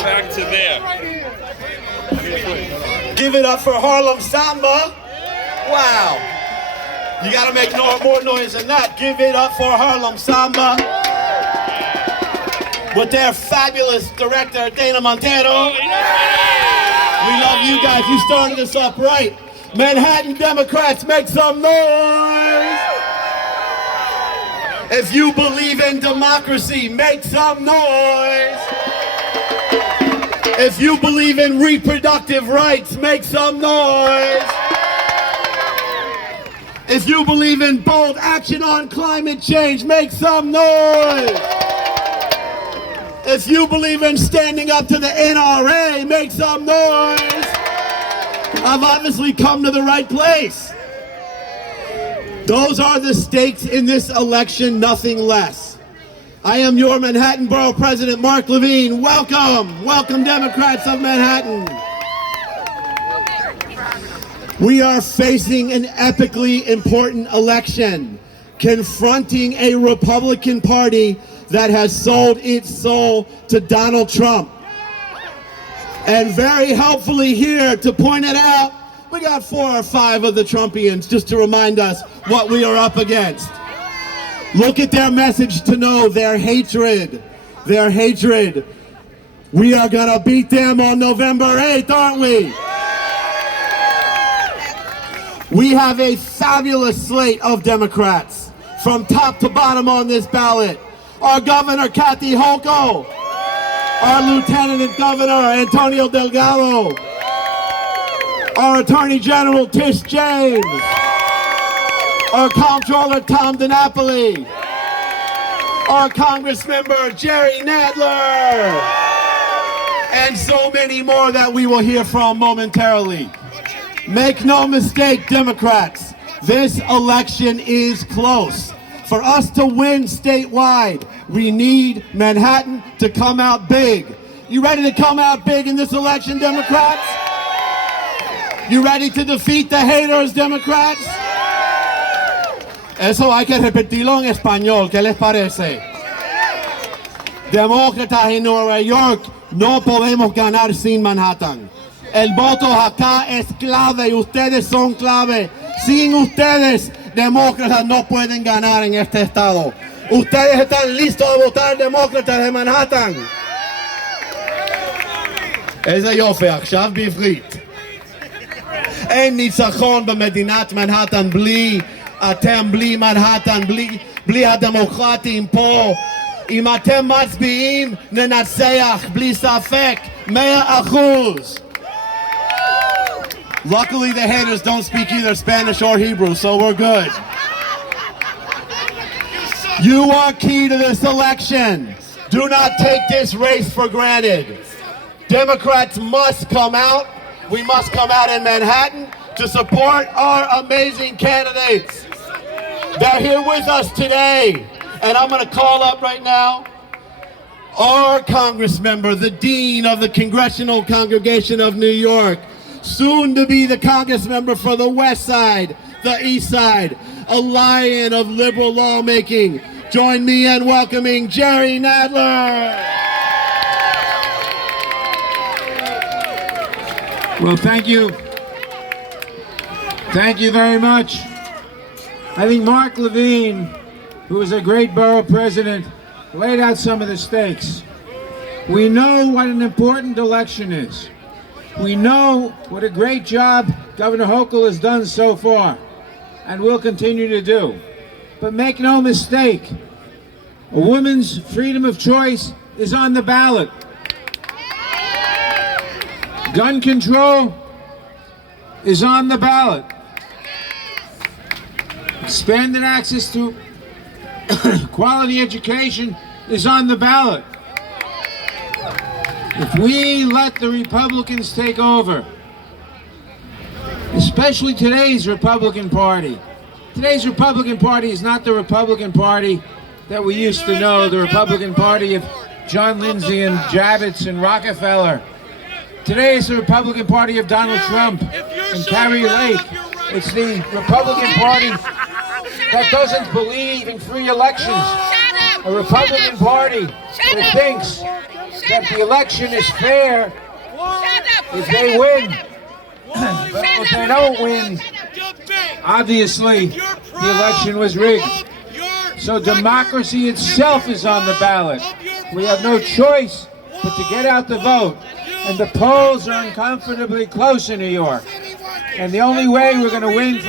Back to there. Give it up for Harlem Samba. Wow. You gotta make more noise than that. Give it up for Harlem Samba. With their fabulous director, Dana Montero. We love you guys. You started us up right. Manhattan Democrats, make some noise. If you believe in democracy, make some noise. If you believe in reproductive rights, make some noise. If you believe in bold action on climate change, make some noise. If you believe in standing up to the NRA, make some noise. I've obviously come to the right place. Those are the stakes in this election, nothing less. I am your Manhattan Borough President, Mark Levine. Welcome, welcome Democrats of Manhattan. We are facing an epically important election, confronting a Republican Party that has sold its soul to Donald Trump. And very helpfully here to point it out, we got 4 or 5 of the Trumpians just to remind us what we are up against. Look at their message to know their hatred. Their hatred. We are gonna beat them on November 8th, aren't we? We have a fabulous slate of Democrats from top to bottom on this ballot. Our Governor Kathy Hochul, our Lieutenant Governor Antonio Delgado, our Attorney General Tish James, our Comptroller Tom DiNapoli, our Congressmember Jerry Nadler, and so many more that we will hear from momentarily. Make no mistake, Democrats, this election is close. For us to win statewide, we need Manhattan to come out big. You ready to come out big in this election, Democrats? You ready to defeat the haters, Democrats? Eso hay que repetirlo en español. ¿Qué les parece? Demócratas en Nueva York, no podemos ganar sin Manhattan. El voto acá es clave y ustedes son clave. Sin ustedes, demócratas no pueden ganar en este estado. ¿Ustedes están listos a votar demócratas de Manhattan? איזה יופי, עכשיו בעברית. אין ניצחון במדינת מנהטן בלי אתם, בלי מנהטן, בלי הדמוקרטים פה. אם אתם מצביעים, ננצח בלי ספק, 100%. Luckily, the haters don't speak either Spanish or Hebrew, so we're good. You are key to this election. Do not take this race for granted. Democrats must come out. We must come out in Manhattan to support our amazing candidates. They're here with us today. And I'm going to call up right now our Congress member, the Dean of the Congressional Congregation of New York, soon to be the Congress member for the West Side, the East Side, a lion of liberal lawmaking. Join me in welcoming Jerry Nadler. Well, thank you. Thank you very much. I think Mark Levine, who is a great borough president, laid out some of the stakes. We know what an important election is. We know what a great job Governor Hochul has done so far and will continue to do. But make no mistake, a woman's freedom of choice is on the ballot. Gun control is on the ballot. Expanded access to quality education is on the ballot. If we let the Republicans take over, especially today's Republican Party is not the Republican Party that we used to know, the Republican Party of John Lindsay and Javits and Rockefeller. Today is the Republican Party of Donald Trump and Carrie Lake. It's the Republican Party that doesn't believe in free elections. a Republican Party that thinks that the election is fair if they win. But if they don't win, obviously the election was rigged. So democracy itself is on the ballot. We have no choice but to get out the vote. And the polls are uncomfortably close in New York. And the only way we're going to win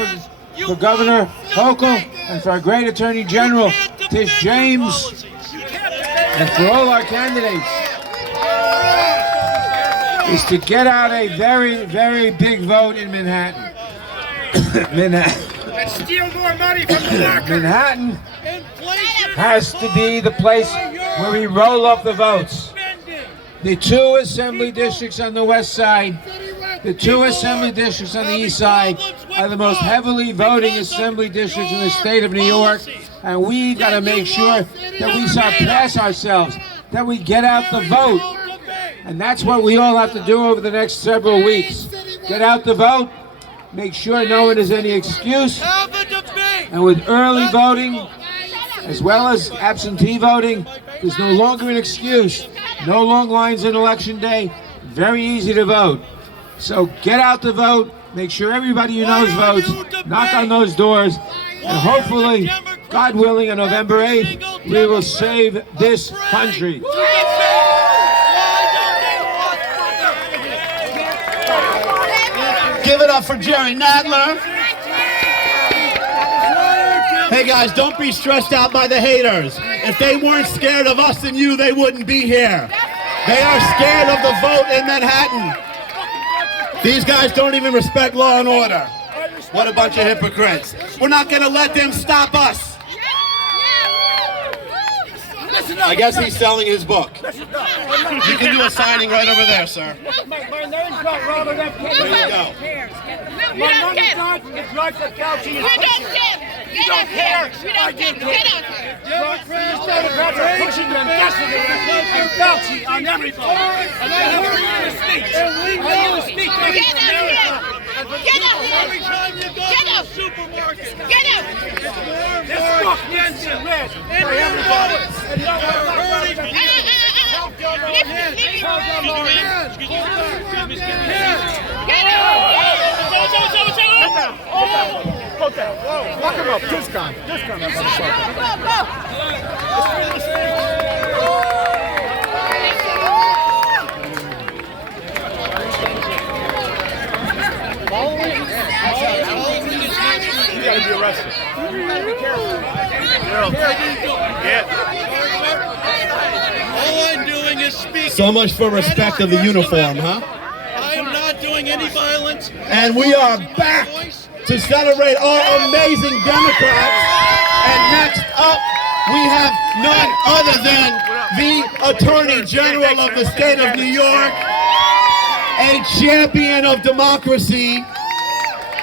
for Governor Hochul and for our great Attorney General Tish James and for all our candidates is to get out a very, very big vote in Manhattan. And steal more money from the market. Manhattan has to be the place where we roll up the votes. The 2 assembly districts on the west side, the 2 assembly districts on the east side are the most heavily voting assembly districts in the state of New York, and we've got to make sure that we surpass ourselves, that we get out the vote. And that's what we all have to do over the next several weeks. Get out the vote, make sure no one has any excuse, and with early voting, as well as absentee voting, there's no longer an excuse. No long lines on election day, very easy to vote. So get out the vote, make sure everybody you knows votes, knock on those doors, and hopefully, God willing, on November 8th, we will save this country. Give it up for Jerry Nadler. Hey guys, don't be stressed out by the haters. If they weren't scared of us and you, they wouldn't be here. They are scared of the vote in Manhattan. These guys don't even respect law and order. What a bunch of hypocrites. We're not going to let them stop us. I guess he's selling his book. You can do a signing right over there, sir. My name's not Robert F. Kennedy. There you go. My name is not. It's right for Fauci. You don't care. I do care. Democrats are pushing their destiny and Fauci on everybody. And I heard you in a speech. I heard a speech making America. Get out! Every time you go Get to out! the supermarket. Get out! This book needs to be read for everybody. And no one's not running to you. Help them on hands. Help them on hands. Get out! Okay, whoa, lock him up. Just come. You gotta be arrested. You gotta be careful. All I'm doing is speaking. So much for respect of the uniform, huh? I am not doing any violence. And we are back to celebrate our amazing Democrats. And next up, we have none other than the Attorney General of the state of New York, a champion of democracy,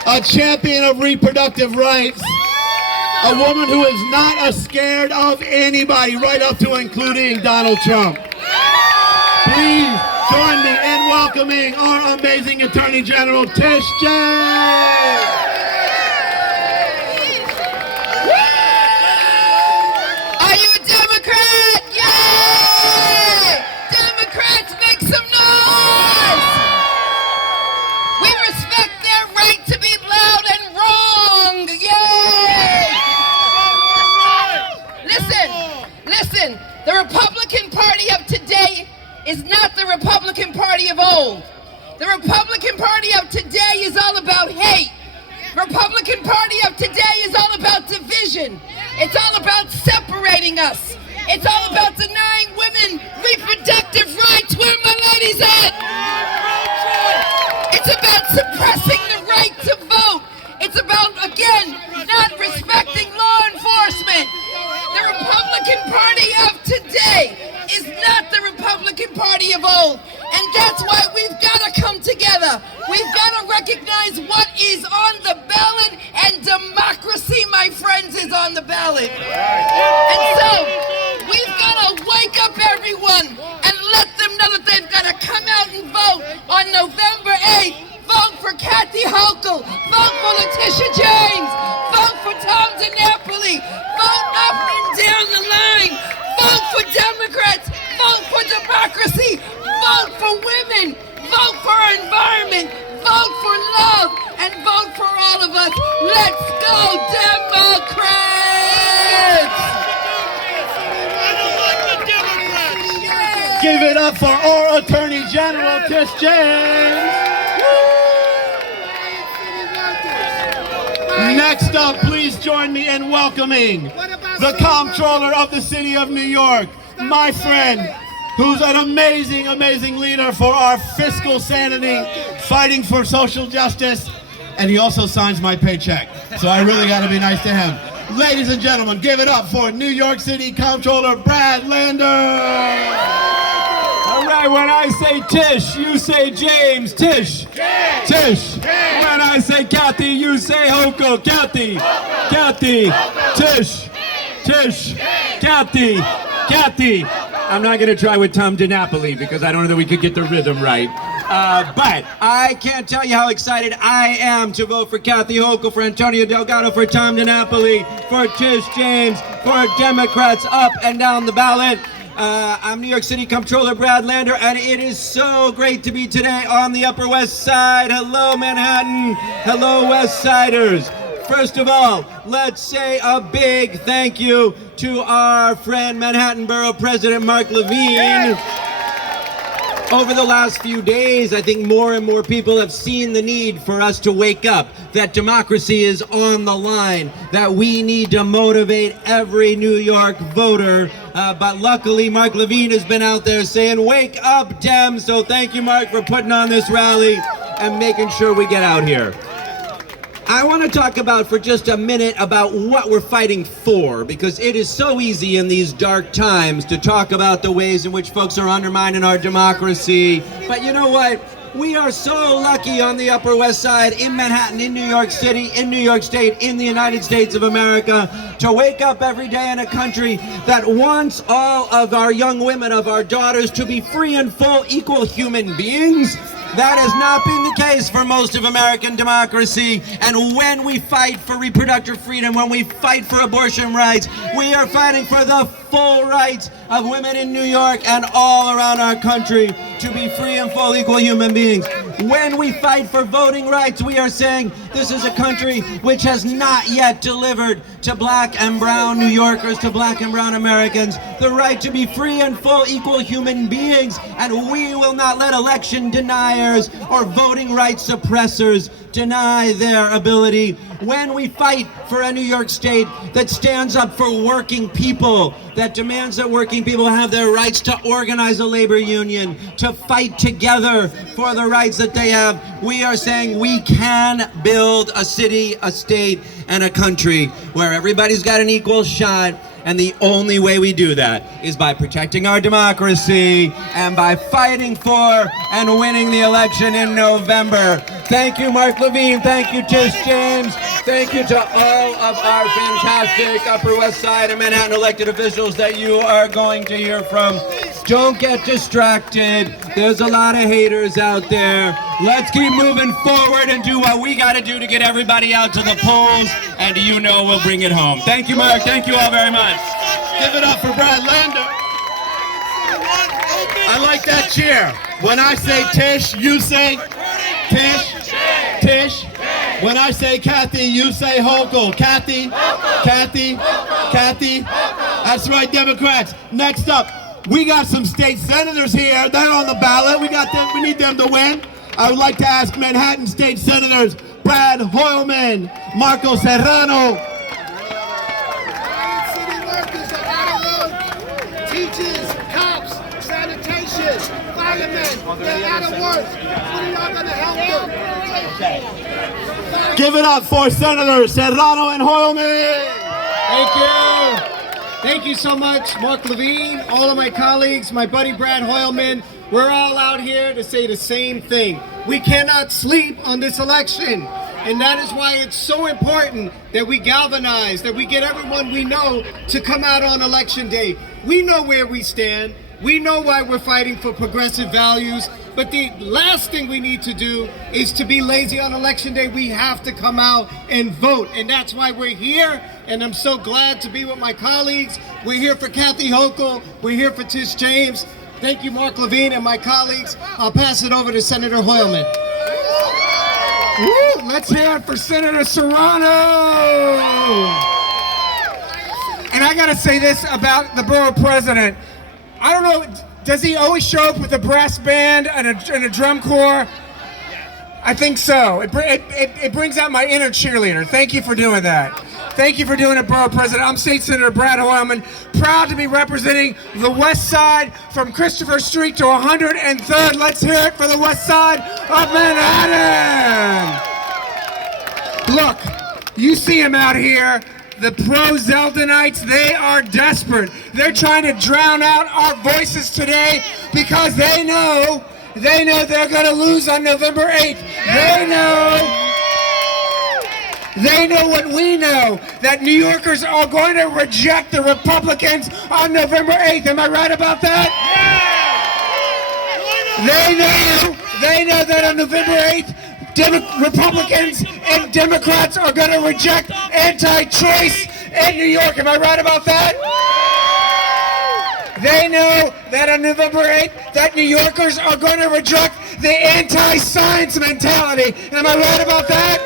a champion of reproductive rights, a woman who is not scared of anybody, right up to including Donald Trump. Please join me in welcoming our amazing Attorney General, Tish James. Are you a Democrat? Yay! Democrats, make some noise! We respect their right to be loud and wrong. Yay! Listen, the Republican Party of today is not the Republican Party of old. The Republican Party of today is all about hate. The Republican Party of today is all about division. It's all about separating us. It's all about denying women reproductive rights. Where my ladies at? It's about suppressing the right to vote. It's about, again, not respecting law enforcement. The Republican Party of today is not the Republican Party of old. And that's why we've got to come together. We've got to recognize what is on the ballot, and democracy, my friends, is on the ballot. And so, we've got to wake up everyone and let them know that they've got to come out and vote on November 8th. Vote for Kathy Hochul. Vote for Letitia James. Vote for Tom DiNapoli. Vote up and down the line Democrats, vote for democracy, vote for women, vote for our environment, vote for love, and vote for all of us. Let's go, Democrats! I don't like the Democrats. Give it up for our Attorney General, Tish James. Next up, please join me in welcoming the Comptroller of the City of New York, my friend, who's an amazing, amazing leader for our fiscal sanity, fighting for social justice, and he also signs my paycheck, so I really got to be nice to him. Ladies and gentlemen, give it up for New York City Comptroller Brad Lander. All right, when I say Tish, you say James. Tish. Tish. When I say Kathy, you say Hoko. Kathy. Kathy. Tish. Tish. Kathy. Kathy. I'm not going to try with Tom DiNapoli because I don't know that we could get the rhythm right. But I can't tell you how excited I am to vote for Kathy Hochul, for Antonio Delgado, for Tom DiNapoli, for Tish James, for Democrats up and down the ballot. I'm New York City Comptroller Brad Lander, and it is so great to be today on the Upper West Side. Hello, Manhattan. Hello, West Siders. First of all, let's say a big thank you to our friend Manhattan Borough President Mark Levine. Over the last few days, I think more and more people have seen the need for us to wake up, that democracy is on the line, that we need to motivate every New York voter. But luckily, Mark Levine has been out there saying, wake up, Dems. So thank you, Mark, for putting on this rally and making sure we get out here. I want to talk about for just a minute about what we're fighting for, because it is so easy in these dark times to talk about the ways in which folks are undermining our democracy. But you know what? We are so lucky on the Upper West Side, in Manhattan, in New York City, in New York State, in the United States of America, to wake up every day in a country that wants all of our young women, of our daughters, to be free and full, equal human beings. That has not been the case for most of American democracy. And when we fight for reproductive freedom, when we fight for abortion rights, we are fighting for the full rights of women in New York and all around our country to be free and full equal human beings. When we fight for voting rights, we are saying this is a country which has not yet delivered to black and brown New Yorkers, to black and brown Americans, the right to be free and full equal human beings. And we will not let election deniers or voting rights suppressors deny their ability. When we fight for a New York State that stands up for working people, that demands that working people have their rights to organize a labor union, to fight together for the rights that they have, we are saying we can build a city, a state, and a country where everybody's got an equal shot. And the only way we do that is by protecting our democracy and by fighting for and winning the election in November. Thank you, Mark Levine. Thank you, Tish James. Thank you to all of our fantastic Upper West Side and Manhattan elected officials that you are going to hear from. Don't get distracted. There's a lot of haters out there. Let's keep moving forward and do what we got to do to get everybody out to the polls. And you know we'll bring it home. Thank you, Mark. Thank you all very much. Give it up for Brad Lander. I like that cheer. When I say Tish, you say Tish. Tish. When I say Kathy, you say Hochul. Kathy. Kathy. Kathy. That's right, Democrats. Next up, we got some state senators here. They're on the ballot. We got them. We need them to win. I would like to ask Manhattan State Senators Brad Hoylman, Marco Serrano. City workers are out of work. Teachers, cops, sanitation, firemen, they're out of work. When are y'all gonna help them? Give it up for Senators Serrano and Hoylman. Thank you. Thank you so much, Mark Levine, all of my colleagues, my buddy Brad Hoylman. We're all out here to say the same thing. We cannot sleep on this election. And that is why it's so important that we galvanize, that we get everyone we know to come out on election day. We know where we stand. We know why we're fighting for progressive values. But the last thing we need to do is to be lazy on election day. We have to come out and vote. And that's why we're here and I'm so glad to be with my colleagues. We're here for Kathy Hochul. We're here for Tish James. Thank you, Mark Levine and my colleagues. I'll pass it over to Senator Hoylman. Woo! Let's hear it for Senator Serrano. And I gotta say this about the borough president. I don't know, does he always show up with a brass band and a drum corps? I think so. It brings out my inner cheerleader. Thank you for doing that. Thank you for doing it, Borough President. I'm State Senator Brad Hoylman, proud to be representing the West Side from Christopher Street to 103rd. Let's hear it for the West Side of Manhattan. Look, you see them out here. The pro-Zeldonites, they are desperate. They're trying to drown out our voices today because they know they're going to lose on November 8th. They know what we know, that New Yorkers are going to reject the Republicans on November 8th. Am I right about that? They know that on November 8th, Republicans and Democrats are going to reject anti-choice in New York. Am I right about that? They know that on November 8th, that New Yorkers are going to reject the anti-science mentality. Am I right about that?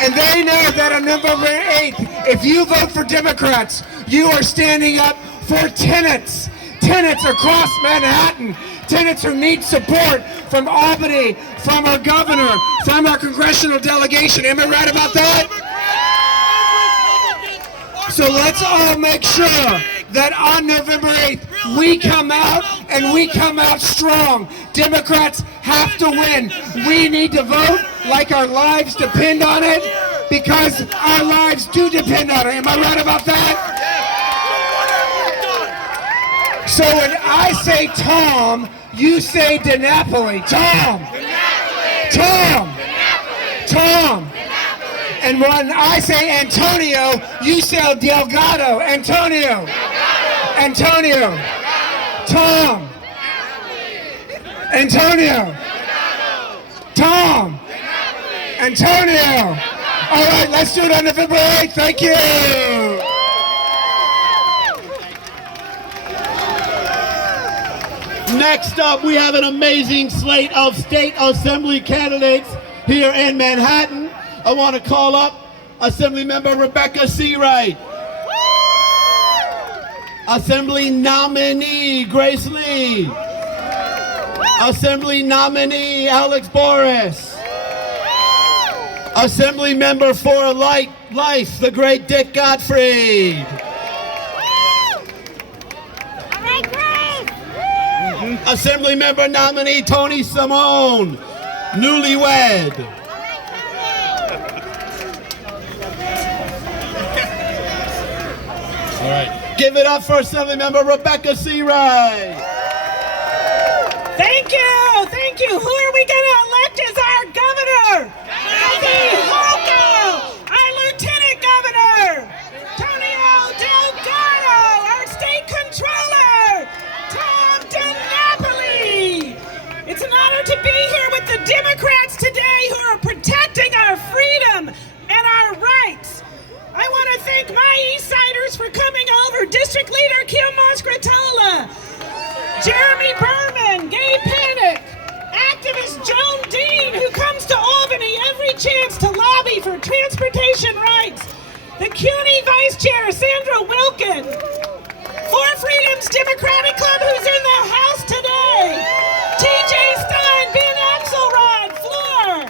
And they know that on November 8th, if you vote for Democrats, you are standing up for tenants across Manhattan, tenants who need support from Albany, from our governor, from our congressional delegation. Am I right about that? So let's all make sure that on November 8th, we come out and we come out strong. Democrats have to win. We need to vote like our lives depend on it, because our lives do depend on it. Am I right about that? So when I say Tom, you say DiNapoli. Tom. And when I say Antonio, you say Delgado. Antonio. Tom. Antonio. All right, let's do it on November 8th. Thank you. Next up, we have an amazing slate of state assembly candidates here in Manhattan. I want to call up Assembly Member Rebecca Seawright, Assembly Nominee Grace Lee, Assembly Nominee Alex Boris, Assembly Member for Life, the great Dick Gottfried, Assembly Member Nominee Tony Simone, newlywed. All right. Give it up for Assembly Member Rebecca Seawright. Thank you. Who are we going to elect as our governor? Kathy Hochul, our lieutenant governor. Tonio Delgado, our state controller. Tom DiNapoli. It's an honor to be here with the Democrats today who are protecting our freedom and our rights. I want to thank my Eastsiders for coming over. District Leader Kim Mosgratola, Jeremy Berman, Gay Panic, activist Joan Dean, who comes to Albany every chance to lobby for transportation rights, the CUNY Vice Chair Sandra Wilkin, For Freedom's Democratic Club, who's in the house today, TJ Stein, Ben Axelrod, Floor,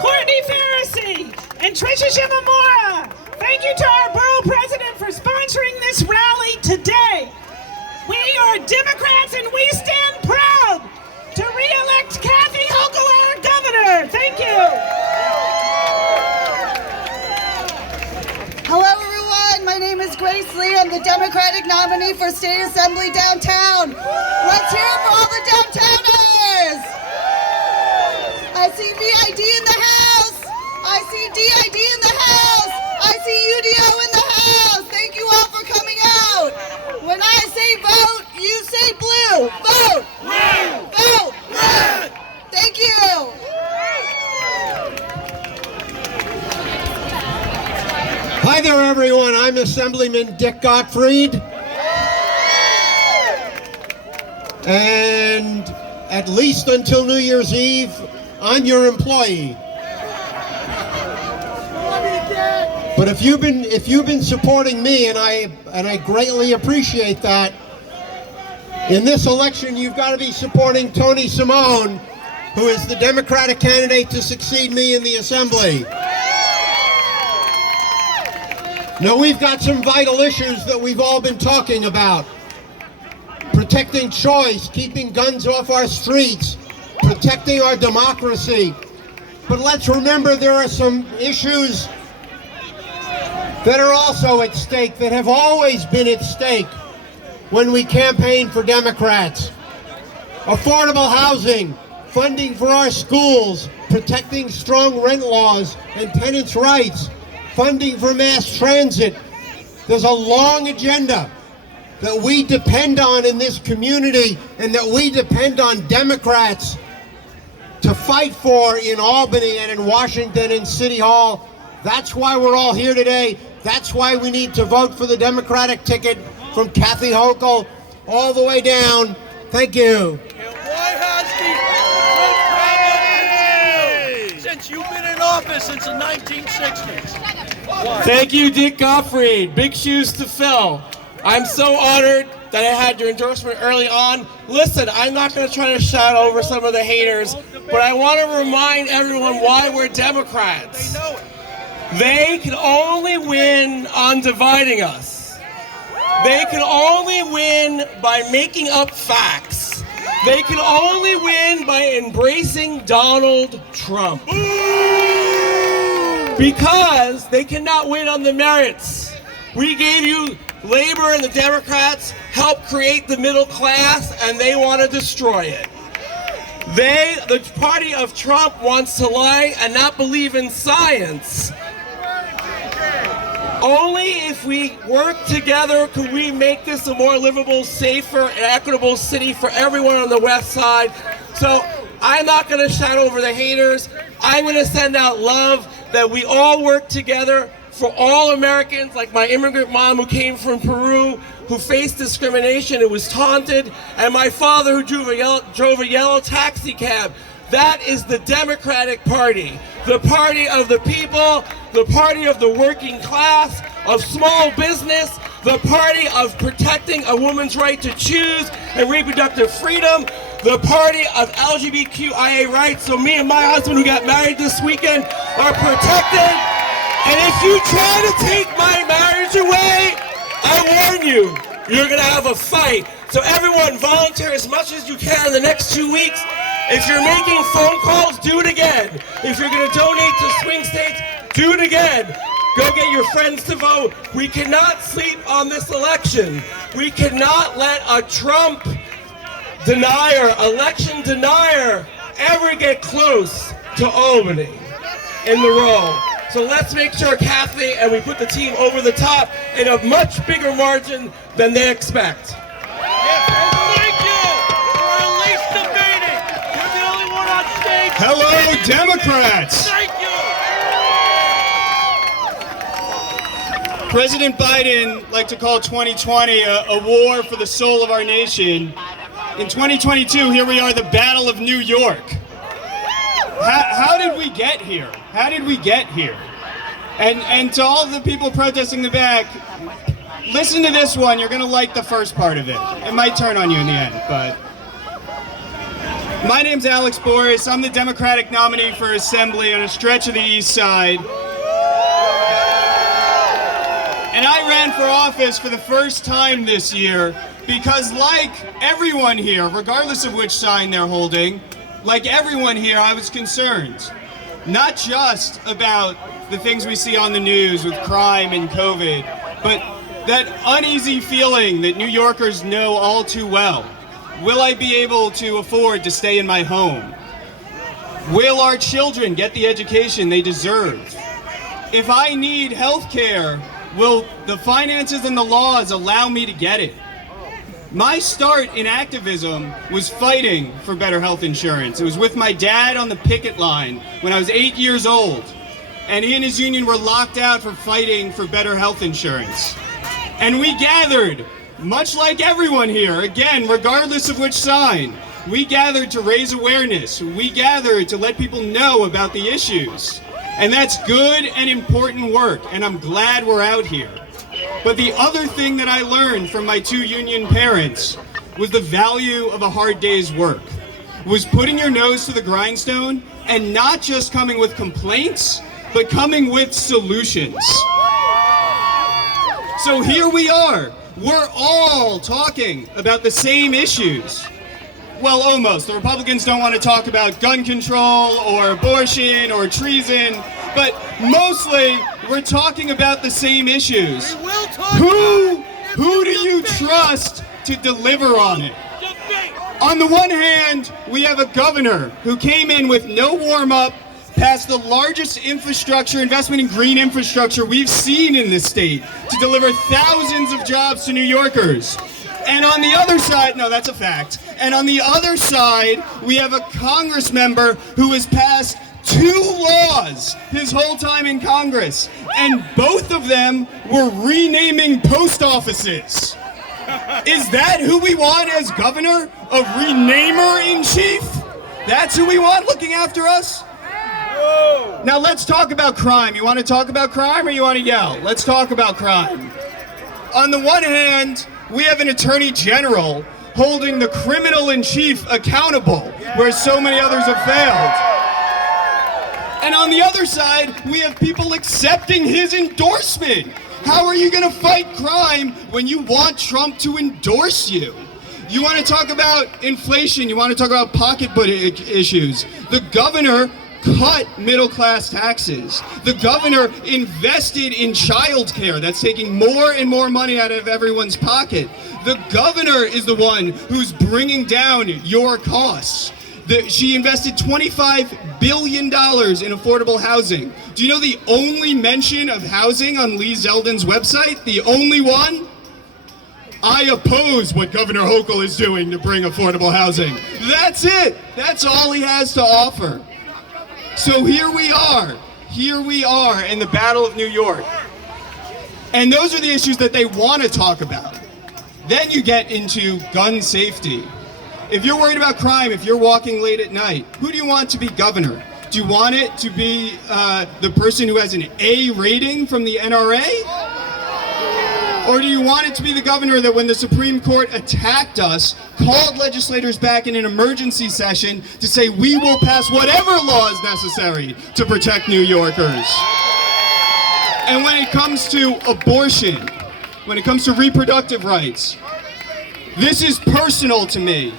Courtney Pharisee, and Tricia Shimamura. Thank you to our borough president for sponsoring this rally today. We are Democrats and we stand proud to re-elect Kathy Hochul, our governor. Thank you. Hello everyone, my name is Grace Lee. I'm the Democratic nominee for State Assembly downtown. Let's hear it for all the downtowners. I see VID in the house. I see DID in the house. I see UDO in the house. Thank you all for coming out. When I say vote, you say blue. Vote. Red. Vote. Red. Thank you. Assemblyman Dick Gottfried. And at least until New Year's Eve, I'm your employee. But if you've been supporting me, and I greatly appreciate that, in this election you've got to be supporting Tony Simone, who is the Democratic candidate to succeed me in the Assembly. Now, we've got some vital issues that we've all been talking about. Protecting choice, keeping guns off our streets, protecting our democracy. But let's remember there are some issues that are also at stake, that have always been at stake when we campaign for Democrats. Affordable housing, funding for our schools, protecting strong rent laws and tenants' rights, funding for mass transit. There's a long agenda that we depend on in this community, and that we depend on Democrats to fight for in Albany and in Washington and City Hall. That's why we're all here today. That's why we need to vote for the Democratic ticket from Kathy Hochul all the way down. Thank you. Why has the good since you've been in office since the 1960s? Why? Thank you, Dick Gottfried. Big shoes to fill. I'm so honored that I had your endorsement early on. Listen, I'm not going to try to shout over some of the haters, but I want to remind everyone why we're Democrats. They can only win on dividing us. They can only win by making up facts. They can only win by embracing Donald Trump. Because they cannot win on the merits. We gave you labor, and the Democrats helped create the middle class, and they want to destroy it. The party of Trump, wants to lie and not believe in science. Only if we work together can we make this a more livable, safer, and equitable city for everyone on the west side. So I'm not going to shout over the haters. I'm going to send out love that we all work together for all Americans, like my immigrant mom who came from Peru, who faced discrimination and was taunted, and my father who drove a yellow taxi cab. That is the Democratic Party, the party of the people, the party of the working class, of small business, the party of protecting a woman's right to choose and reproductive freedom, the party of LGBTQIA rights. So me and my husband, who got married this weekend, are protected. And if you try to take my marriage away, I warn you, you're going to have a fight. So everyone, volunteer as much as you can in the next 2 weeks. If you're making phone calls, do it again. If you're going to donate to swing states, do it again. Go get your friends to vote. We cannot sleep on this election. We cannot let a Trump denier, election denier, ever get close to Albany in the role. So let's make sure, Kathy, and we put the team over the top in a much bigger margin than they expect. Thank you for at least debating. You're the only one on stage. Hello, Democrats! Thank you. President Biden liked to call 2020 a war for the soul of our nation. In 2022, here we are, the Battle of New York. How did we get here? How did we get here? And to all the people protesting in the back, listen to this one. You're going to like the first part of it. It might turn on you in the end, but... My name's Alex Boris. I'm the Democratic nominee for Assembly on a stretch of the East Side. And I ran for office for the first time this year because, like everyone here, regardless of which sign they're holding, like everyone here, I was concerned. Not just about the things we see on the news with crime and COVID, but that uneasy feeling that New Yorkers know all too well. Will I be able to afford to stay in my home? Will our children get the education they deserve? If I need health care, will the finances and the laws allow me to get it? My start in activism was fighting for better health insurance. It was with my dad on the picket line when I was 8 years old. and he and his union were locked out for fighting for better health insurance. And we gathered, much like everyone here, again, regardless of which side, we gathered to raise awareness. We gathered to let people know about the issues. And that's good and important work, and I'm glad we're out here. But the other thing that I learned from my 2 union parents was the value of a hard day's work, was putting your nose to the grindstone and not just coming with complaints, but coming with solutions. So here we are. We're all talking about the same issues. Well, almost. The Republicans don't want to talk about gun control or abortion or treason, but mostly we're talking about the same issues. Who do you trust to deliver on it? On the one hand, we have a governor who came in with no warm-up, passed the largest infrastructure investment in green infrastructure we've seen in this state to deliver thousands of jobs to New Yorkers. And on the other side, no, that's a fact. And on the other side, we have a Congress member who has passed 2 laws his whole time in Congress. And both of them were renaming post offices. Is that who we want as governor? A renamer-in-chief? That's who we want looking after us? Now let's talk about crime. You want to talk about crime or you want to yell? Let's talk about crime. On the one hand, we have an attorney general holding the criminal in chief accountable, where so many others have failed. And on the other side, we have people accepting his endorsement. How are you going to fight crime when you want Trump to endorse you? You want to talk about inflation, you want to talk about pocketbook issues. The governor cut middle-class taxes. The governor invested in child care. That's taking more and more money out of everyone's pocket. The governor is the one who's bringing down your costs. She invested $25 billion in affordable housing. Do you know the only mention of housing on Lee Zeldin's website? The only one? I oppose what Governor Hochul is doing to bring affordable housing. That's it. That's all he has to offer. So here we are in the Battle of New York. And those are the issues that they want to talk about. Then you get into gun safety. If you're worried about crime, if you're walking late at night, who do you want to be governor? Do you want it to be the person who has an A rating from the NRA? Or do you want it to be the governor that when the Supreme Court attacked us, called legislators back in an emergency session to say we will pass whatever law is necessary to protect New Yorkers? And when it comes to abortion, when it comes to reproductive rights, this is personal to me.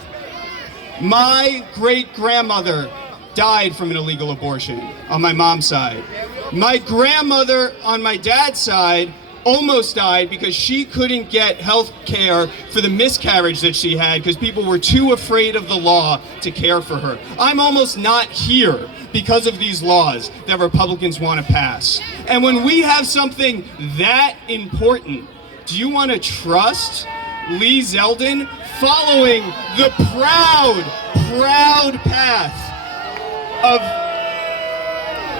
My great-grandmother died from an illegal abortion on my mom's side. My grandmother on my dad's side almost died because she couldn't get health care for the miscarriage that she had because people were too afraid of the law to care for her. I'm almost not here because of these laws that Republicans want to pass. And when we have something that important, do you want to trust Lee Zeldin following the proud path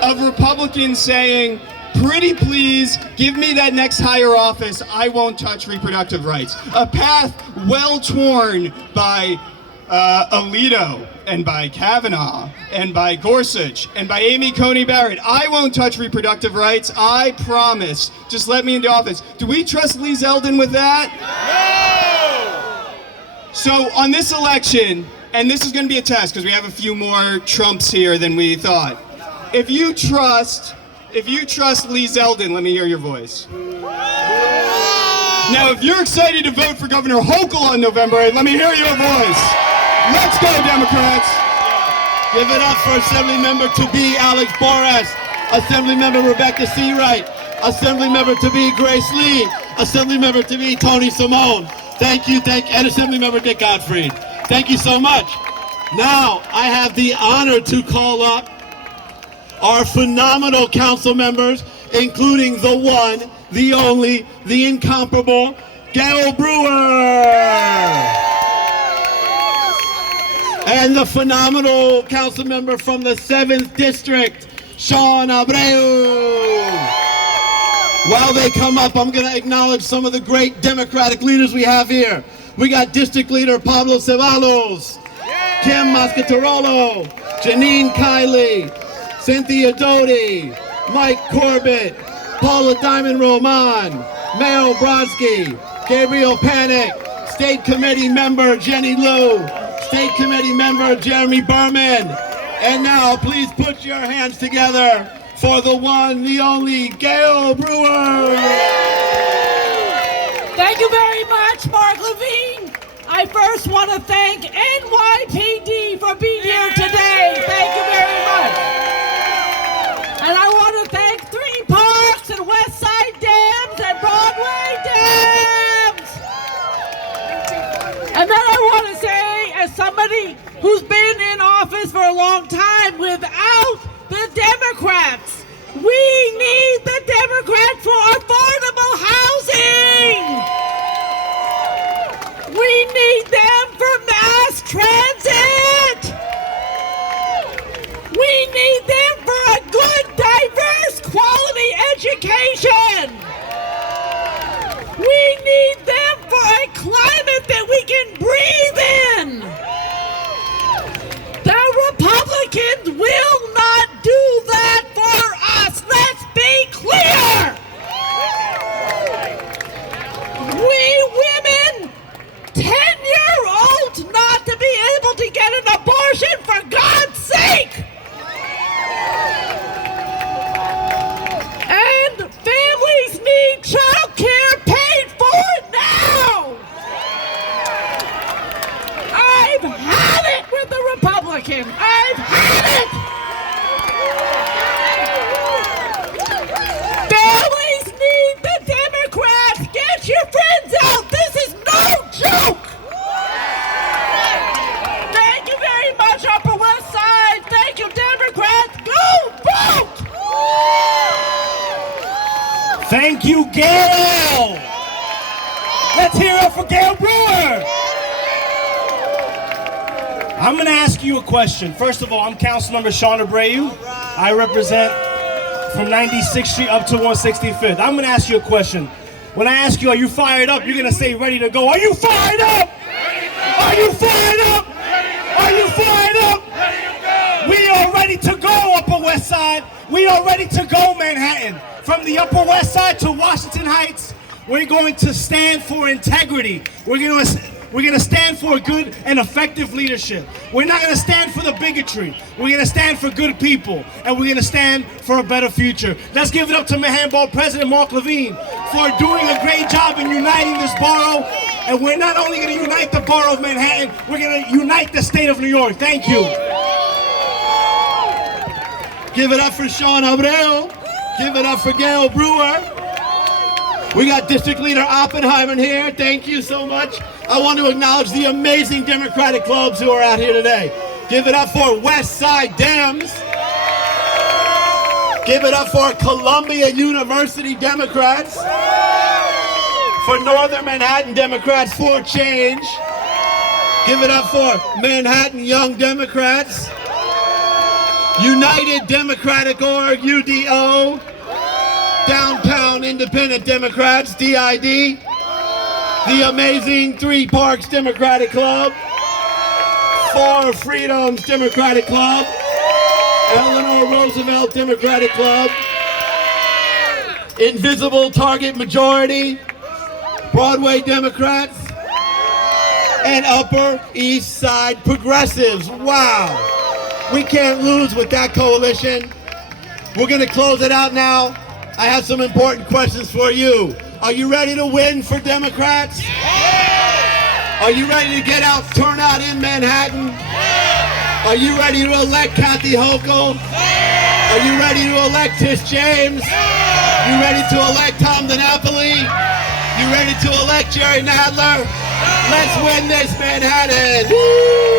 of Republicans saying, pretty please, give me that next higher office, I won't touch reproductive rights. A path well torn by Alito and by Kavanaugh and by Gorsuch and by Amy Coney Barrett. I won't touch reproductive rights, I promise. Just let me into office. Do we trust Lee Zeldin with that? No! So on this election, and this is going to be a test because we have a few more Trumps here than we thought. If you trust Lee Zeldin, let me hear your voice. Now, if you're excited to vote for Governor Hochul on November 8th, let me hear your voice. Let's go, Democrats. Give it up for Assemblymember-to-be Alex Boras, Assemblymember Rebecca Seawright, Assemblymember-to-be Grace Lee, Assemblymember-to-be Tony Simone. Thank you, and Assemblymember Dick Gottfried. Thank you so much. Now, I have the honor to call up our phenomenal council members, including the one, the only, the incomparable, Gail Brewer. And the phenomenal council member from the 7th District, Sean Abreu. While they come up, I'm going to acknowledge some of the great Democratic leaders we have here. We got District Leader Pablo Ceballos, Kim Mascatarolo, Janine Kiley, Cynthia Doty, Mike Corbett, Paula Diamond Roman, Mayo Brodsky, Gabriel Panic, State Committee Member Jenny Liu, State Committee Member Jeremy Berman. And now, please put your hands together for the one, the only, Gail Brewer. Thank you very much, Mark Levine. I first want to thank NYPD for being here today. Thank you very much. And I want to thank 3 parks and West Side Dams and Broadway Dams. And then I want to say, as somebody who's been in office for a long time, without the Democrats, we need the Democrats for affordable housing. We need them for mass transit. We need them for a good, diverse, quality education. We need them for a climate that we can breathe in. The Republicans will not do that for us. Let's be clear. We women, 10-year-olds, not to be able to get an abortion, for God's sake. And families need child care paid for now. I've had it with the Republicans. I've had it. Families need the Democrats. Get your friends out. This is no joke. Thank you very much, Upper West Side. Thank you, Democrats. Go vote. Thank you, Gail. Let's hear it for Gail Brewer. I'm going to ask you a question. First of all, I'm Councilmember Sean Abreu. I represent from 96th Street up to 165th. I'm going to ask you a question. When I ask you, are you fired up? You're going to say, ready to go. Are you fired up? Are you fired up? Are you fired up? We are ready to go, Upper West Side. We are ready to go, Manhattan. From the Upper West Side to Washington Heights, we're going to stand for integrity. We're going to stand for good and effective leadership. We're not going to stand for the bigotry. We're going to stand for good people, and we're going to stand for a better future. Let's give it up to Manhattan Borough President Mark Levine for doing a great job in uniting this borough. And we're not only going to unite the borough of Manhattan, we're going to unite the state of New York. Thank you. Give it up for Sean Abreu. Give it up for Gail Brewer. We got District Leader Oppenheimer here. Thank you so much. I want to acknowledge the amazing Democratic clubs who are out here today. Give it up for West Side Dems. Give it up for Columbia University Democrats. For Northern Manhattan Democrats for Change. Give it up for Manhattan Young Democrats. United Democratic Org, UDO. Downtown Independent Democrats, DID. The amazing 3 Parks Democratic Club. 4 Freedoms Democratic Club. Eleanor Roosevelt Democratic Club. Invisible Target Majority. Broadway Democrats. And Upper East Side Progressives. Wow. We can't lose with that coalition. We're going to close it out now. I have some important questions for you. Are you ready to win for Democrats? Yeah! Are you ready to get out, turn out in Manhattan? Yeah! Are you ready to elect Kathy Hochul? Yeah! Are you ready to elect Tish James? Yeah! You ready to elect Tom DiNapoli? Yeah! You ready to elect Jerry Nadler? Yeah! Let's win this, Manhattan! Woo!